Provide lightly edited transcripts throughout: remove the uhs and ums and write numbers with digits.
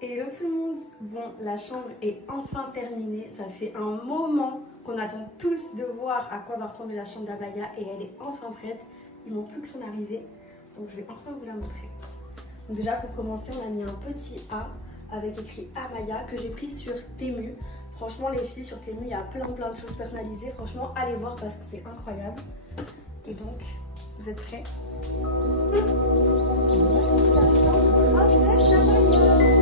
Hello tout le monde. Bon, la chambre est enfin terminée. Ça fait un moment qu'on attend tous de voir à quoi va ressembler la chambre d'Abaya et elle est enfin prête. Il manque plus que son arrivée. Donc je vais enfin vous la montrer. Donc déjà pour commencer, on a mis un petit A avec écrit Amaya que j'ai pris sur Temu. Franchement les filles, sur Temu, il y a plein de choses personnalisées. Franchement, allez voir parce que c'est incroyable. Et donc, vous êtes prêts? Voici la chambre princesse d'Amaya.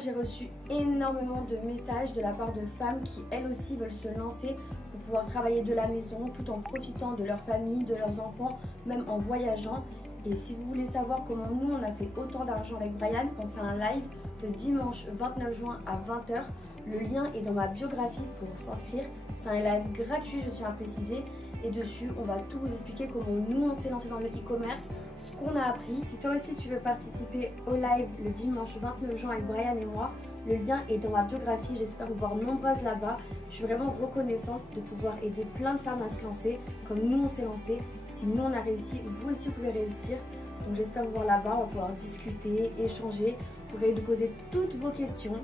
J'ai reçu énormément de messages de la part de femmes qui elles aussi veulent se lancer pour pouvoir travailler de la maison tout en profitant de leur famille, de leurs enfants, même en voyageant. Et si vous voulez savoir comment nous on a fait autant d'argent avec Brian, on fait un live le dimanche 29 juin à 20 h. Le lien est dans ma biographie pour s'inscrire. C'est un live gratuit, je tiens à préciser. Et dessus, on va tout vous expliquer comment nous on s'est lancé dans le e-commerce, ce qu'on a appris. Si toi aussi tu veux participer au live le dimanche 29 juin avec Brian et moi, le lien est dans ma biographie. J'espère vous voir nombreuses là-bas. Je suis vraiment reconnaissante de pouvoir aider plein de femmes à se lancer comme nous on s'est lancé. Si nous on a réussi, vous aussi vous pouvez réussir. Donc j'espère vous voir là-bas. On va pouvoir discuter, échanger. Vous pourrez nous poser toutes vos questions.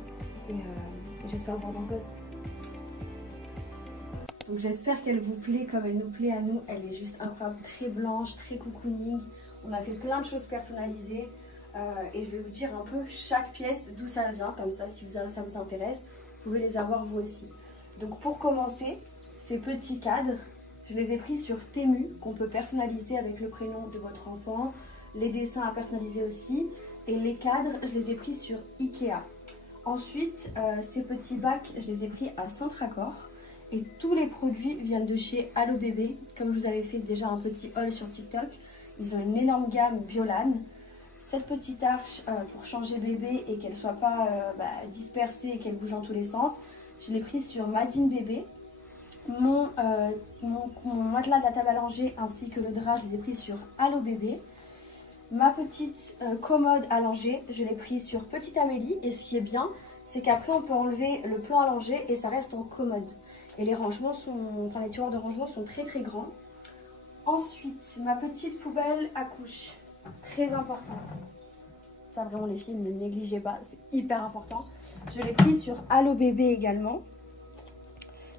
Et j'espère vous voir dans le post. Donc j'espère qu'elle vous plaît comme elle nous plaît à nous. Elle est juste incroyable, très blanche, très cocooning. On a fait plein de choses personnalisées. Et je vais vous dire un peu chaque pièce d'où ça vient. Comme ça, si ça vous intéresse, vous pouvez les avoir vous aussi. Donc pour commencer, ces petits cadres, je les ai pris sur Temu, qu'on peut personnaliser avec le prénom de votre enfant. Les dessins à personnaliser aussi. Et les cadres, je les ai pris sur Ikea. Ensuite, ces petits bacs, je les ai pris à Centracor. Et tous les produits viennent de chez Allo Bébé. Comme je vous avais fait déjà un petit haul sur TikTok, ils ont une énorme gamme Biolan. Cette petite arche pour changer bébé et qu'elle ne soit pas dispersée et qu'elle bouge dans tous les sens, je l'ai prise sur Madine Bébé. Mon matelas de la table à langer ainsi que le drap, je les ai pris sur Allo Bébé. Ma petite commode à langer, je l'ai prise sur Petite Amélie. Et ce qui est bien, c'est qu'après on peut enlever le plan à langer et ça reste en commode. Et les rangements les tiroirs de rangement sont très très grands. Ensuite, ma petite poubelle à couches, très important. Ça vraiment les filles, ne négligez pas, c'est hyper important. Je l'ai pris sur Allo Bébé également.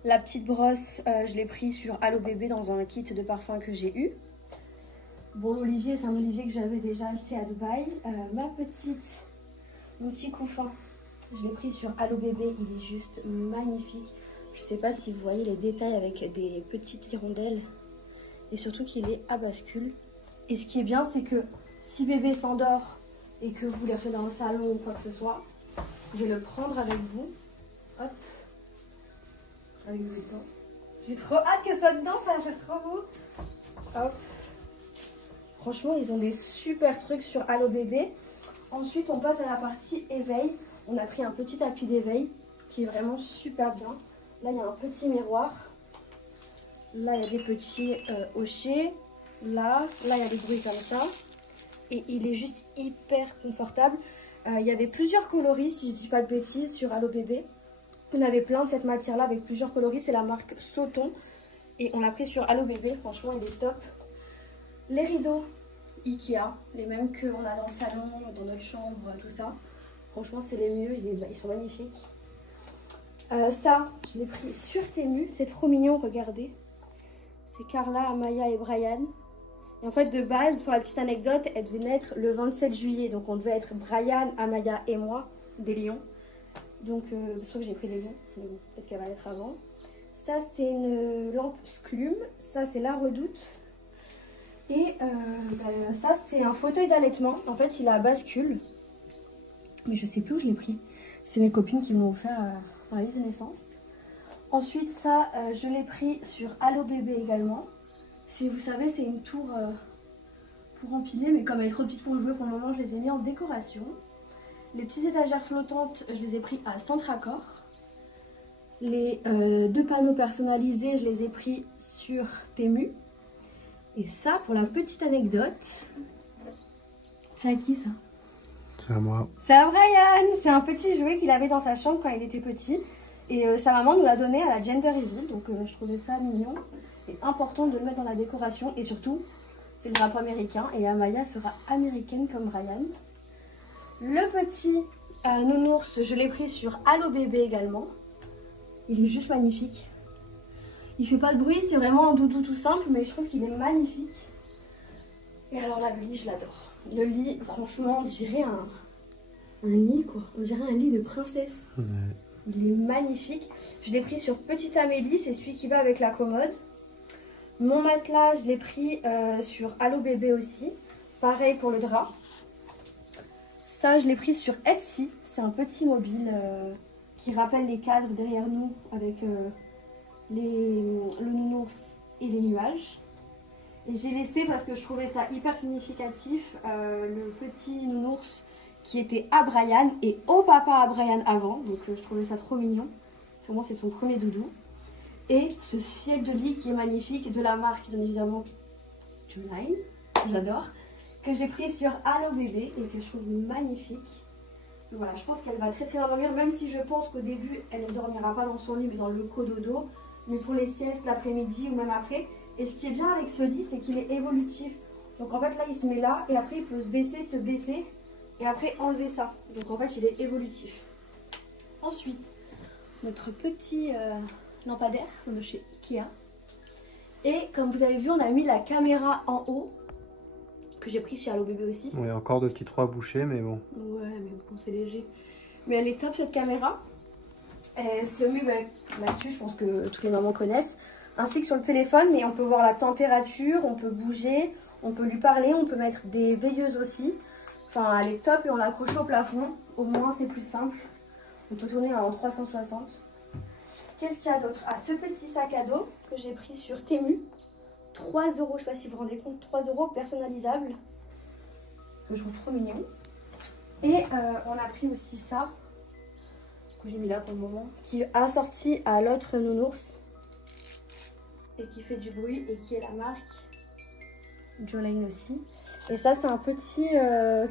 La petite brosse, je l'ai pris sur Allo Bébé dans un kit de parfum que j'ai eu. Bon, l'olivier, c'est un olivier que j'avais déjà acheté à Dubaï. Ma petite Mon petit couffin, je l'ai pris sur Allo Bébé, il est juste magnifique. Je sais pas si vous voyez les détails avec des petites hirondelles. Et surtout qu'il est à bascule. Et ce qui est bien, c'est que si bébé s'endort et que vous voulez retourner dans le salon ou quoi que ce soit, vous pouvez le prendre avec vous. Hop. Avec vous dedans. J'ai trop hâte qu'elle soit dedans, ça va faire trop beau. Hop. Franchement, ils ont des super trucs sur Allo Bébé. Ensuite, on passe à la partie éveil. On a pris un petit tapis d'éveil qui est vraiment super bien. Là, il y a un petit miroir. Là, il y a des petits hochets. Là, il y a des bruits comme ça. Et il est juste hyper confortable. Il y avait plusieurs coloris, si je dis pas de bêtises, sur Allo Bébé. On avait plein de cette matière-là avec plusieurs coloris. C'est la marque Sauton. Et on l'a pris sur Allo Bébé. Franchement, il est top. Les rideaux Ikea, les mêmes qu'on a dans le salon, dans notre chambre, tout ça. Franchement, c'est les mieux. Ils sont magnifiques. Ça, je l'ai pris sur Temu. C'est trop mignon, regardez. C'est Carla, Amaya et Brian. Et en fait, de base, pour la petite anecdote, elle devait naître le 27 juillet. Donc, on devait être Brian, Amaya et moi, des lions. Donc, sauf que j'ai pris des lions. Mais bon, peut-être qu'elle va être avant. Ça, c'est une lampe Sclume. Ça, c'est la Redoute. Et ça, c'est un fauteuil d'allaitement. En fait, il a bascule. Mais je sais plus où je l'ai pris. C'est mes copines qui me l'ont offert à la liste de naissance. Ensuite, ça, je l'ai pris sur Allo Bébé également. Si vous savez, c'est une tour pour empiler, mais comme elle est trop petite pour jouer, pour le moment, je les ai mis en décoration. Les petites étagères flottantes, je les ai pris à Centracor. Les 2 panneaux personnalisés, je les ai pris sur Temu. Et ça, pour la petite anecdote, c'est à qui ça? C'est à moi. C'est à Brian. C'est un petit jouet qu'il avait dans sa chambre quand il était petit. Et sa maman nous l'a donné à la Gender Reveal. Donc je trouvais ça mignon et important de le mettre dans la décoration. Et surtout, c'est le drapeau américain. Et Amaya sera américaine comme Brian. Le petit nounours, je l'ai pris sur Allo Bébé également. Il est juste magnifique. Il fait pas de bruit, c'est vraiment un doudou tout simple, mais je trouve qu'il est magnifique. Et alors là, le lit, je l'adore. Le lit, franchement, on dirait un lit, quoi. On dirait un lit de princesse. Ouais. Il est magnifique. Je l'ai pris sur Petite Amélie, c'est celui qui va avec la commode. Mon matelas, je l'ai pris sur Allo Bébé aussi. Pareil pour le drap. Ça, je l'ai pris sur Etsy. C'est un petit mobile qui rappelle les cadres derrière nous avec le nounours et les nuages. Et j'ai laissé parce que je trouvais ça hyper significatif le petit nounours qui était à Brian et au papa à Brian avant. Donc je trouvais ça trop mignon. Sûrement c'est son premier doudou. Et ce ciel de lit qui est magnifique de la marque bien évidemment Juline, j'adore, que j'ai pris sur Allo Bébé et que je trouve magnifique. Donc voilà, je pense qu'elle va très bien dormir, même si je pense qu'au début elle ne dormira pas dans son lit mais dans le cododo. Mais pour les siestes l'après-midi ou même après. Et ce qui est bien avec ce lit, c'est qu'il est évolutif. Donc en fait là il se met là et après il peut se baisser et après enlever ça. Donc en fait il est évolutif. Ensuite, notre petit lampadaire de chez Ikea. Et comme vous avez vu, on a mis la caméra en haut, que j'ai pris chez Allo Bébé aussi. Oui, encore de petits 3 bouchées, mais bon. Ouais, mais bon, c'est léger. Mais elle est top cette caméra. Elle se met là-dessus, je pense que toutes les mamans connaissent. Ainsi que sur le téléphone, mais on peut voir la température, on peut bouger, on peut lui parler, on peut mettre des veilleuses aussi. Enfin, elle est top et on l'accroche au plafond. Au moins, c'est plus simple. On peut tourner en 360. Qu'est-ce qu'il y a d'autre? Ah, ce petit sac à dos que j'ai pris sur Temu. 3 €, je ne sais pas si vous vous rendez compte, 3 € personnalisable. Que je trouve trop mignon. Et on a pris aussi ça, que j'ai mis là pour le moment, qui est assorti à l'autre nounours. Et qui fait du bruit et qui est la marque Jolene aussi. Et ça, c'est un petit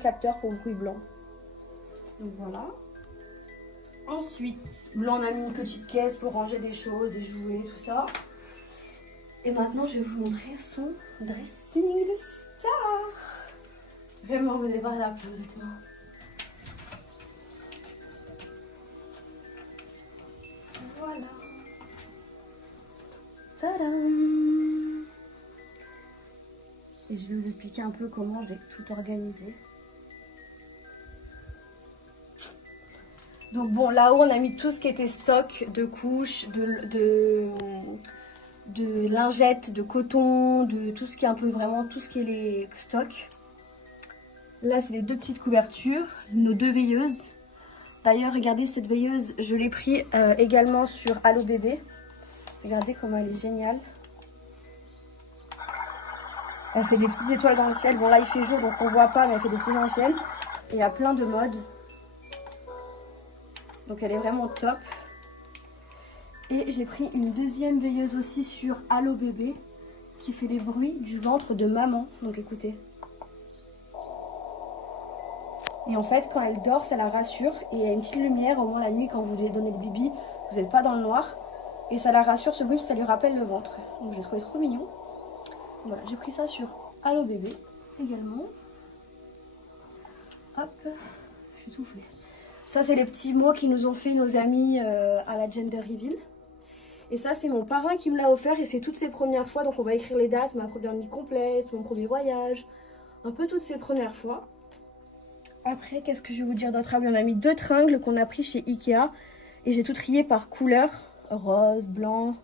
capteur pour bruit blanc. Donc voilà. Ensuite, là on a mis une petite caisse pour ranger des choses, des jouets, tout ça. Et maintenant, je vais vous montrer son dressing de star. Vraiment, vous allez voir la peau maintenant. Voilà. Tadam! Et je vais vous expliquer un peu comment je vais tout organiser. Donc bon, là-haut, on a mis tout ce qui était stock de couches, de lingettes, de coton, de tout ce qui est un peu vraiment, tout ce qui est les stocks. Là, c'est les 2 petites couvertures, nos 2 veilleuses. D'ailleurs, regardez cette veilleuse, je l'ai pris également sur Allo Bébé. Regardez comment elle est géniale. Elle fait des petites étoiles dans le ciel. Bon, là, il fait jour, donc on voit pas, mais elle fait des petites étoiles dans le ciel. Et il y a plein de modes. Donc, elle est vraiment top. Et j'ai pris une deuxième veilleuse aussi sur Allo Bébé qui fait les bruits du ventre de maman. Donc, écoutez. Et en fait, quand elle dort, ça la rassure. Et il y a une petite lumière, au moins la nuit, quand vous lui donnez le bibi, vous n'êtes pas dans le noir. Et ça la rassure, ce bruit, ça lui rappelle le ventre. Donc j'ai trouvé trop mignon. Voilà, j'ai pris ça sur Allo Bébé également. Hop, je suis soufflée. Ça, c'est les petits mots qu'ils nous ont fait nos amis à la Gender Reveal. Et ça, c'est mon parrain qui me l'a offert et c'est toutes ses premières fois. Donc on va écrire les dates, ma première nuit complète, mon premier voyage. Un peu toutes ses premières fois. Après, qu'est-ce que je vais vous dire d'autre? Ah oui, on a mis 2 tringles qu'on a pris chez Ikea. Et j'ai tout trié par couleur. Rose, blanc,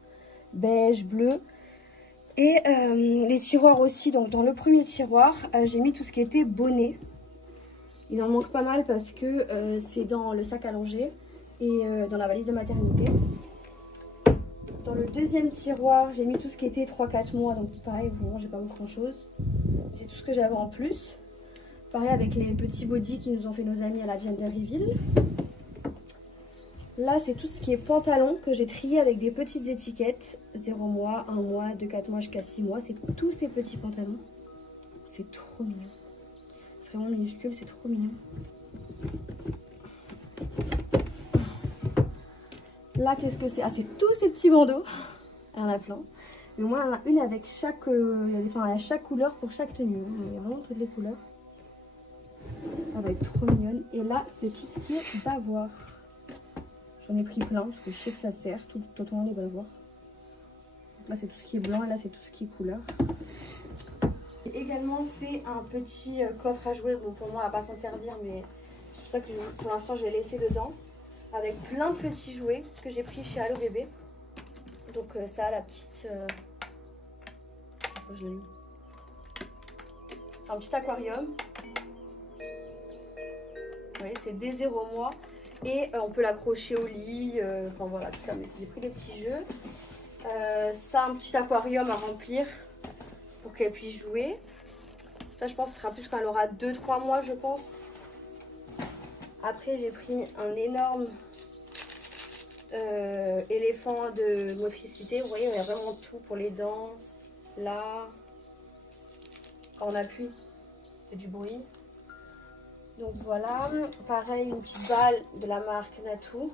beige, bleu. Et les tiroirs aussi. Donc dans le premier tiroir, j'ai mis tout ce qui était bonnet. Il en manque pas mal parce que c'est dans le sac à langer et dans la valise de maternité. Dans le deuxième tiroir, j'ai mis tout ce qui était 3-4 mois. Donc pareil, vraiment, j'ai pas grand chose. C'est tout ce que j'avais en plus. Pareil avec les petits bodys qui nous ont fait nos amis à la Gender Reveal. Là, c'est tout ce qui est pantalon que j'ai trié avec des petites étiquettes. 0 mois, 1 mois, de 4 mois jusqu'à 6 mois. C'est tous ces petits pantalons. C'est trop mignon. C'est vraiment minuscule, c'est trop mignon. Là, qu'est-ce que c'est? Ah, c'est tous ces petits bandeaux. Il y en a plein. Mais moi, il y en a une avec chaque, enfin, chaque couleur pour chaque tenue. Il y a vraiment toutes les couleurs. Elle va être trop mignonne. Et là, c'est tout ce qui est bavoir. J'en ai pris plein parce que je sais que ça sert. Tout le monde est bavoir. Donc là, c'est tout ce qui est blanc et là, c'est tout ce qui est couleur. J'ai également fait un petit coffre à jouer. Bon, pour moi, elle va pas s'en servir, mais c'est pour ça que pour l'instant, je l'ai laissé dedans. Avec plein de petits jouets que j'ai pris chez Allo Bébé. Donc ça, la petite... je l'ai mis. C'est un petit aquarium. Vous voyez, c'est des 0 mois. Et on peut l'accrocher au lit. Enfin voilà, tout ça. Mais j'ai pris des petits jeux. Ça, un petit aquarium à remplir pour qu'elle puisse jouer. Ça, je pense que ce sera plus quand elle aura 2-3 mois, je pense. Après, j'ai pris un énorme éléphant de motricité. Vous voyez, il y a vraiment tout pour les dents. Là, quand on appuie, il y a du bruit. Donc voilà, pareil, une petite balle de la marque Natou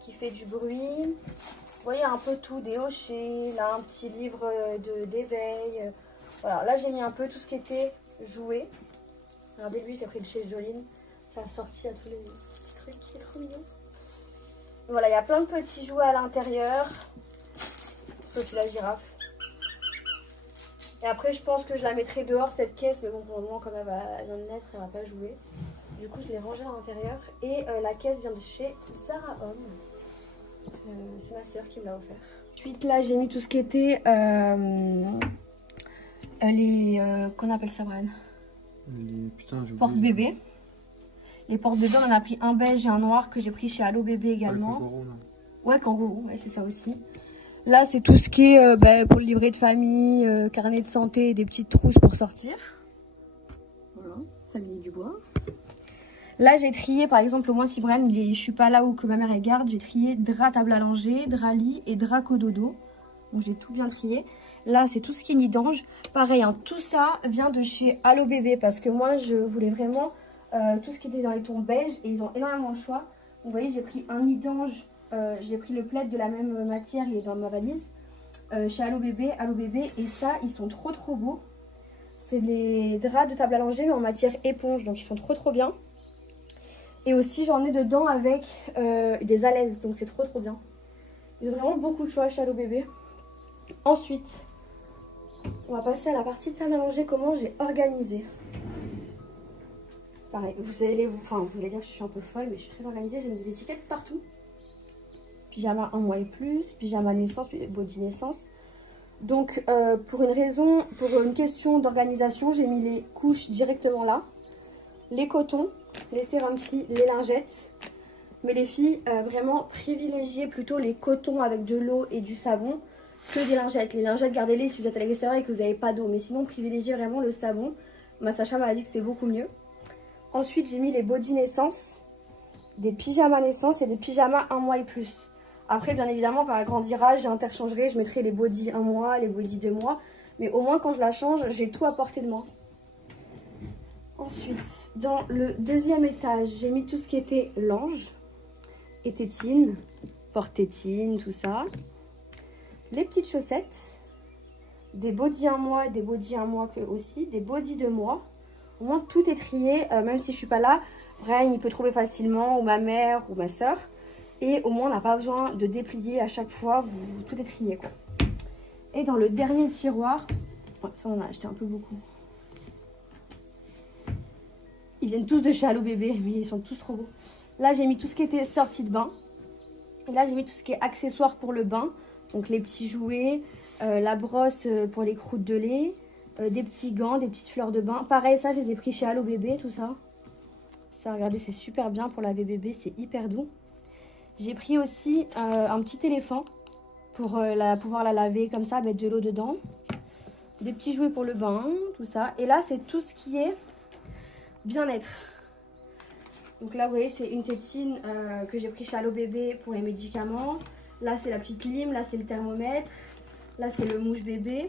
qui fait du bruit. Vous voyez, un peu tout, des hochets, là un petit livre d'éveil. Voilà, là j'ai mis un peu tout ce qui était joué. Regardez lui qui a pris le chez Joline. Ça a sorti à tous les petits trucs, c'est trop mignon. Voilà, il y a plein de petits jouets à l'intérieur. Sauf la girafe. Et après, je pense que je la mettrai dehors, cette caisse. Mais bon, pour le moment, comme elle vient de naître, elle va pas jouer. Du coup, je l'ai rangée à l'intérieur. Et la caisse vient de chez Zara Home. C'est ma soeur qui me l'a offert. Ensuite, là, j'ai mis tout ce qui était qu'on appelle ça, Brian? Les porte-bébé. Les porte-bébé, on en a pris un beige et un noir que j'ai pris chez Allo Bébé également. Ouais, kangourou, ouais, c'est ça aussi. Là, c'est tout ce qui est pour le livret de famille, carnet de santé et des petites trousses pour sortir. Voilà, ça met du bois. Là, j'ai trié, par exemple, au moins si Brian, je suis pas là où que ma mère elle garde, j'ai trié drap table à langer, drap lit et drap cododo. Donc, j'ai tout bien trié. Là, c'est tout ce qui est nid d'ange. Pareil, hein, tout ça vient de chez Allo Bébé parce que moi, je voulais vraiment tout ce qui était dans les tons beige et ils ont énormément de choix. Donc, vous voyez, j'ai pris un nid d'ange. J'ai pris le plaid de la même matière, il est dans ma valise chez Allo Bébé, et ça ils sont trop beaux. C'est des draps de table à langer mais en matière éponge, donc ils sont trop bien. Et aussi j'en ai dedans avec des alaises, donc c'est trop bien. Ils ont vraiment beaucoup de choix chez Allo Bébé. Ensuite on va passer à la partie table à langer, comment j'ai organisé. pareil. Vous allez dire que je suis un peu folle, mais je suis très organisée. J'ai mis des étiquettes partout. Pyjama 1 mois et plus, pyjama naissance, body naissance. Donc pour une question d'organisation, j'ai mis les couches directement là. Les cotons, les sérums filles, les lingettes. Mais les filles, vraiment privilégiez plutôt les cotons avec de l'eau et du savon que des lingettes. Les lingettes, gardez-les si vous êtes à l'extérieur et que vous n'avez pas d'eau. Mais sinon, privilégiez vraiment le savon. Ma sage-femme m'a dit que c'était beaucoup mieux. Ensuite, j'ai mis les body naissance, des pyjamas naissance et des pyjamas 1 mois et plus. Après, bien évidemment, quand elle grandira, j'interchangerai. Je mettrai les body 1 mois, les body 2 mois. Mais au moins, quand je la change, j'ai tout à portée de moi. Ensuite, dans le deuxième étage, j'ai mis tout ce qui était linge et tétine, porte-tétine, tout ça. Les petites chaussettes, des body 1 mois et des body 1 mois aussi, des body 2 mois. Au moins, tout est trié, même si je suis pas là. Brian, il peut trouver facilement, ou ma mère, ou ma soeur. Et au moins, on n'a pas besoin de déplier à chaque fois, tout est trié, quoi. Et dans le dernier tiroir, ouais, ça on en a acheté un peu beaucoup. Ils viennent tous de chez Allo Bébé, mais ils sont tous trop beaux. Là, j'ai mis tout ce qui était sortie de bain. Et là, j'ai mis tout ce qui est accessoires pour le bain. Donc, les petits jouets, la brosse pour les croûtes de lait, des petits gants, des petites fleurs de bain. Pareil, ça, je les ai pris chez Allo Bébé, tout ça. Ça, regardez, c'est super bien pour laver bébé, c'est hyper doux. J'ai pris aussi un petit éléphant pour pouvoir la laver comme ça, mettre de l'eau dedans. Des petits jouets pour le bain, tout ça. Et là, c'est tout ce qui est bien-être. Donc là, vous voyez, c'est une tétine que j'ai pris chez Allo Bébé pour les médicaments. Là, c'est la petite lime. Là, c'est le thermomètre. Là, c'est le mouche bébé.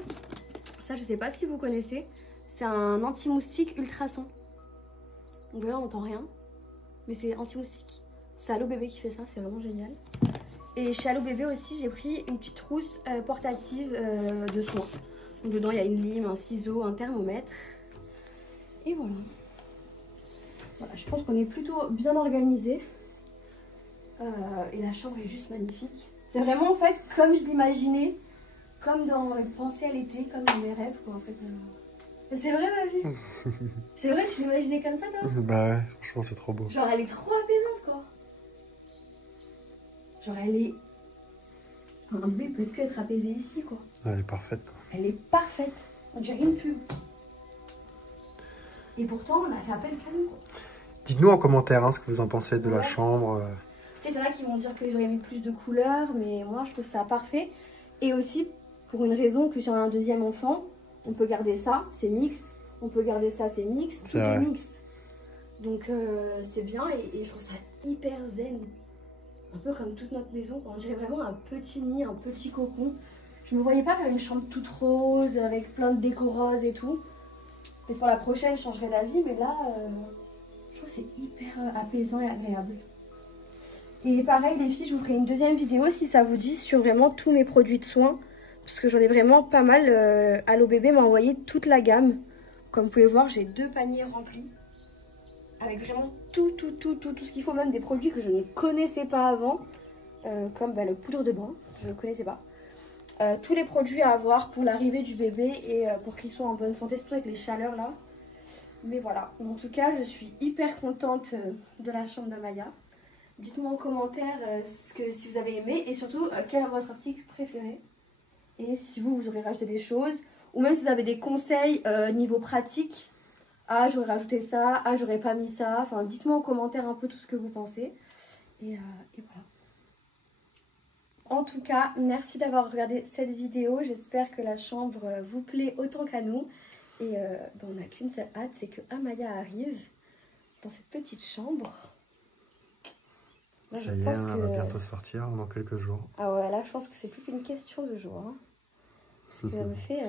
Ça, je ne sais pas si vous connaissez. C'est un anti-moustique ultrason. Donc, vous voyez, on n'entend rien. Mais c'est anti-moustique. C'est Allo Bébé qui fait ça. C'est vraiment génial. Et chez Allo Bébé aussi, j'ai pris une petite trousse portative de soins. Donc, dedans, il y a une lime, un ciseau, un thermomètre. Et voilà. Voilà, je pense qu'on est plutôt bien organisé. Et la chambre est juste magnifique. C'est vraiment en fait comme je l'imaginais, comme dans mes pensées à l'été, comme dans mes rêves quoi en fait. C'est vrai ma vie. C'est vrai, tu l'imaginais comme ça toi? Bah ouais, franchement c'est trop beau. Genre elle est trop apaisante quoi. Genre elle est... Enfin, un bébé peut que être apaisé ici quoi. Elle est parfaite quoi. Elle est parfaite. On dirait une pub. Et pourtant on a fait appel qu'à nous quoi. Dites-nous en commentaire hein, ce que vous en pensez de la chambre. Il y en a qui vont dire qu'ils auraient mis plus de couleurs, mais moi je trouve ça parfait. Et aussi pour une raison que si on a un deuxième enfant, on peut garder ça, c'est mixte. On peut garder ça, c'est mixte. Tout est mixte. Donc c'est bien et je trouve ça hyper zen. Un peu comme toute notre maison. On dirait vraiment un petit nid, un petit cocon. Je me voyais pas faire une chambre toute rose avec plein de déco roses et tout. Et pour la prochaine, je changerai d'avis, mais là, je trouve que c'est hyper apaisant et agréable. Et pareil les filles, je vous ferai une deuxième vidéo si ça vous dit sur vraiment tous mes produits de soins. Parce que j'en ai vraiment pas mal. Allo Bébé m'a envoyé toute la gamme. Comme vous pouvez voir, j'ai 2 paniers remplis. Avec vraiment tout ce qu'il faut. Même des produits que je ne connaissais pas avant. Comme le poudre de bain, je ne connaissais pas. Tous les produits à avoir pour l'arrivée du bébé et pour qu'il soit en bonne santé, surtout avec les chaleurs là. Mais voilà, en tout cas, je suis hyper contente de la chambre d'Amaya. Dites-moi en commentaire si vous avez aimé et surtout quel est votre article préféré. Et si vous aurez rajouté des choses ou même si vous avez des conseils niveau pratique. Ah, j'aurais rajouté ça, ah, j'aurais pas mis ça. Enfin, dites-moi en commentaire un peu tout ce que vous pensez. Et voilà. En tout cas, merci d'avoir regardé cette vidéo. J'espère que la chambre vous plaît autant qu'à nous. Et on n'a qu'une seule hâte, c'est que Amaya arrive dans cette petite chambre. Là, ça y est, elle va bientôt sortir dans quelques jours. Ah ouais, là je pense que c'est plus qu'une question de jours. Hein. Parce qu'elle me fait...